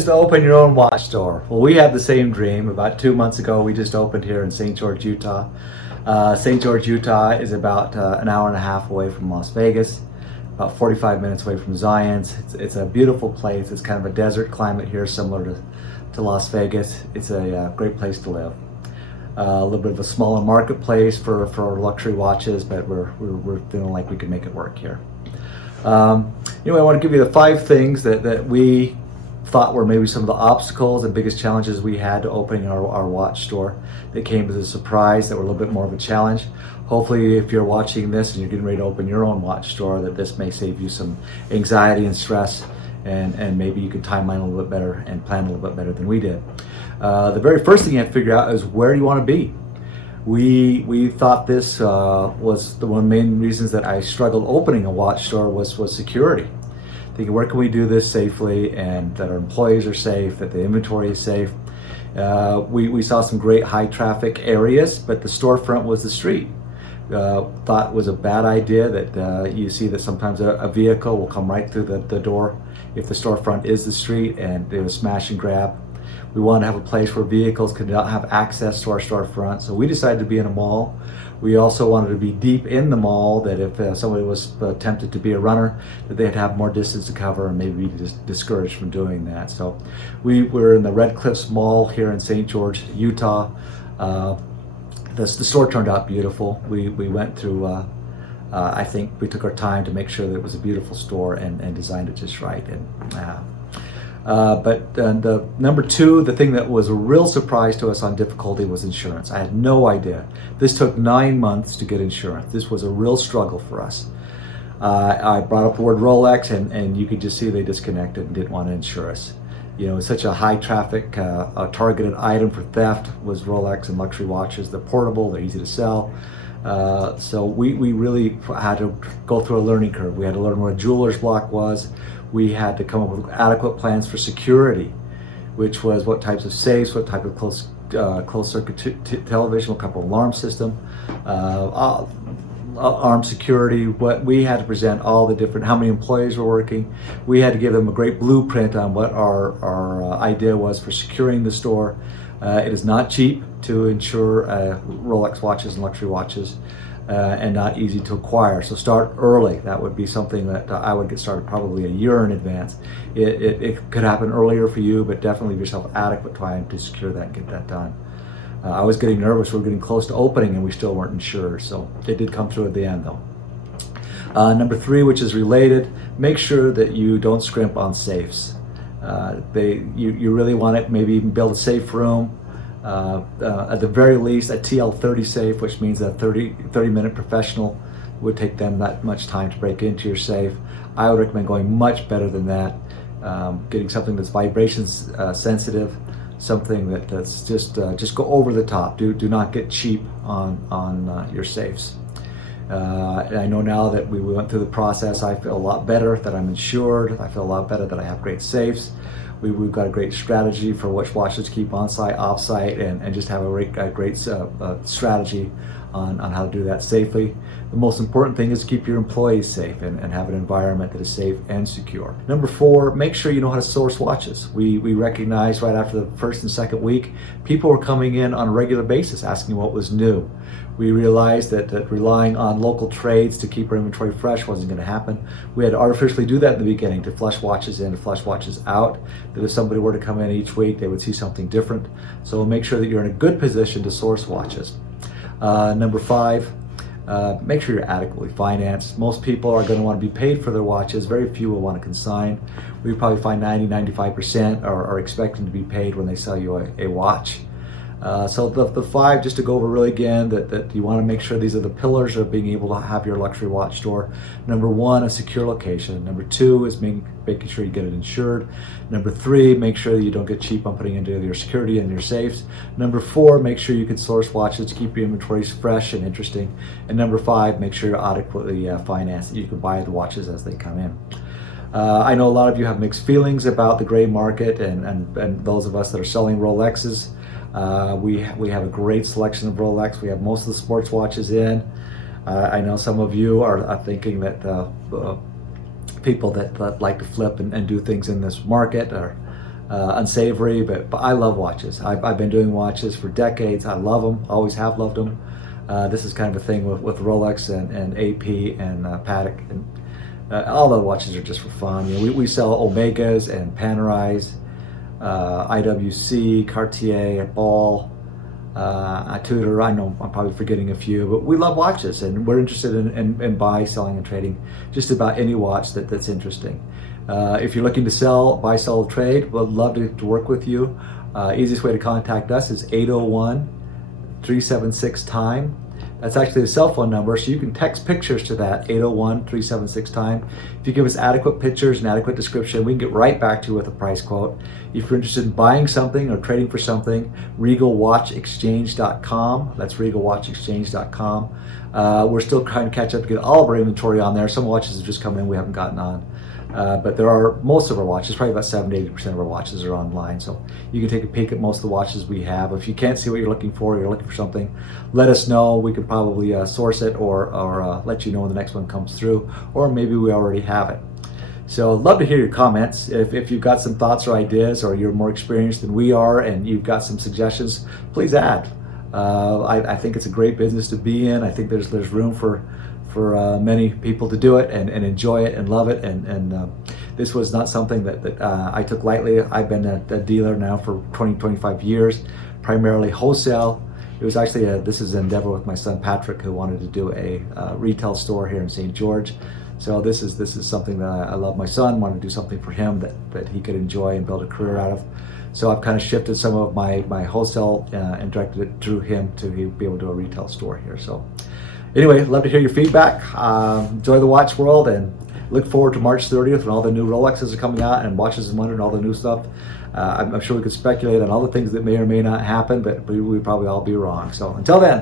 is to open your own watch store. Well, we had the same dream. About 2 months ago, we just opened here in St. George, Utah. St. George, Utah is about an hour and a half away from Las Vegas, about 45 minutes away from Zion's. It's a beautiful place. It's kind of a desert climate here, similar to Las Vegas. It's a great place to live. A little bit of a smaller marketplace for luxury watches, but we're feeling like we can make it work here. Anyway, I want to give you the 5 things that we thought were maybe some of the obstacles and biggest challenges we had to opening our watch store that came as a surprise, that were a little bit more of a challenge. Hopefully, if you're watching this and you're getting ready to open your own watch store, that this may save you some anxiety and stress, and maybe you can timeline a little bit better and plan a little bit better than we did. The very first thing you have to figure out is, where do you want to be? We thought this was one of the main reasons that I struggled opening a watch store was security. Thinking, where can we do this safely and that our employees are safe, that the inventory is safe. We saw some great high traffic areas, but the storefront was the street. Thought it was a bad idea that you see that sometimes a vehicle will come right through the door if the storefront is the street, and it was smash and grab. We wanted to have a place where vehicles could not have access to our storefront, so we decided to be in a mall. We also wanted to be deep in the mall, that if somebody was tempted to be a runner, that they'd have more distance to cover and maybe be discouraged from doing that. So we were in the Red Cliffs Mall here in St. George, Utah. The store turned out beautiful. We went through, I think we took our time to make sure that it was a beautiful store and designed it just right. But the number 2, the thing that was a real surprise to us on difficulty was insurance. I had no idea. This took 9 months to get insurance. This was a real struggle for us. I brought up the word Rolex, and you could just see they disconnected and didn't want to insure us. You know, such a high traffic, targeted item for theft was Rolex and luxury watches. They're portable, they're easy to sell. So we really had to go through a learning curve. We had to learn what a jeweler's block was. We had to come up with adequate plans for security, which was what types of safes, what type of closed circuit television, what type of alarm system, armed security. What we had to present, all the different, how many employees were working. We had to give them a great blueprint on what our idea was for securing the store. It is not cheap to insure Rolex watches and luxury watches, and not easy to acquire. So start early. That would be something that I would get started probably a year in advance. It could happen earlier for you, but definitely give yourself adequate time to secure that and get that done. I was getting nervous. We were getting close to opening and we still weren't insured, so it did come through at the end though. Number 3, which is related, make sure that you don't scrimp on safes. You really want to maybe even build a safe room. At the very least, a TL30 safe, which means a 30-minute professional would take them that much time to break into your safe. I would recommend going much better than that, getting something that's vibrations sensitive, something that's just go over the top. Do not get cheap on your safes. I know now that we went through the process, I feel a lot better that I'm insured. I feel a lot better that I have great safes. We've got a great strategy for which watches to keep on-site, off-site, and just have a great strategy on how to do that safely. The most important thing is to keep your employees safe and have an environment that is safe and secure. Number 4, make sure you know how to source watches. We recognized right after the first and second week, people were coming in on a regular basis asking what was new. We realized that relying on local trades to keep our inventory fresh wasn't going to happen. We had to artificially do that in the beginning, to flush watches in, to flush watches out, that if somebody were to come in each week, they would see something different. So make sure that you're in a good position to source watches. Number 5, make sure you're adequately financed. Most people are going to want to be paid for their watches. Very few will want to consign. We probably find 90-95% are expecting to be paid when they sell you a watch. So the 5, just to go over really again, that you want to make sure these are the pillars of being able to have your luxury watch store. Number 1, a secure location. Number 2 is making sure you get it insured. Number 3, make sure that you don't get cheap on putting into your security and your safes. Number 4, make sure you can source watches to keep your inventories fresh and interesting. And number 5, make sure you're adequately financed, that you can buy the watches as they come in. I know a lot of you have mixed feelings about the gray market and those of us that are selling Rolexes. We have a great selection of Rolex. We have most of the sports watches in. I know some of you are thinking that people that like to flip and do things in this market are unsavory, but I love watches. I've been doing watches for decades. I love them, always have loved them. This is kind of a thing with Rolex and AP and Patek, and all the watches are just for fun. You know, we sell Omegas and Panerais, IWC, Cartier, Ball, Tudor. I know I'm probably forgetting a few, but we love watches, and we're interested in buy, selling, and trading just about any watch that's interesting. If you're looking to sell, buy, sell, or trade, we'd love to work with you. Easiest way to contact us is 801-376-TIME. That's actually a cell phone number, so you can text pictures to that, 801-376-TIME. If you give us adequate pictures and adequate description, we can get right back to you with a price quote. If you're interested in buying something or trading for something, regalwatchexchange.com. That's regalwatchexchange.com. We're still trying to catch up to get all of our inventory on there. Some watches have just come in we haven't gotten on. But there are, most of our watches, probably about 70-80% of our watches are online. So you can take a peek at most of the watches we have. If you can't see what you're looking for something, let us know. We can probably source it or let you know when the next one comes through, or maybe we already have it. So I'd love to hear your comments. If you've got some thoughts or ideas, or you're more experienced than we are and you've got some suggestions, please add. I think it's a great business to be in. I think there's room for many people to do it and enjoy it and love it, and this was not something that I took lightly. I've been a dealer now for 20-25 years, primarily wholesale. It was actually this is an endeavor with my son Patrick, who wanted to do a retail store here in St. George. So this is something that I love. My son wanted to do something for him that he could enjoy and build a career out of. So I've kind of shifted some of my wholesale and directed it through him to be able to do a retail store here. So anyway, love to hear your feedback. Enjoy the watch world, and look forward to March 30th when all the new Rolexes are coming out, and Watches and Wonder and all the new stuff. I'm sure we could speculate on all the things that may or may not happen, but we probably all be wrong. So until then,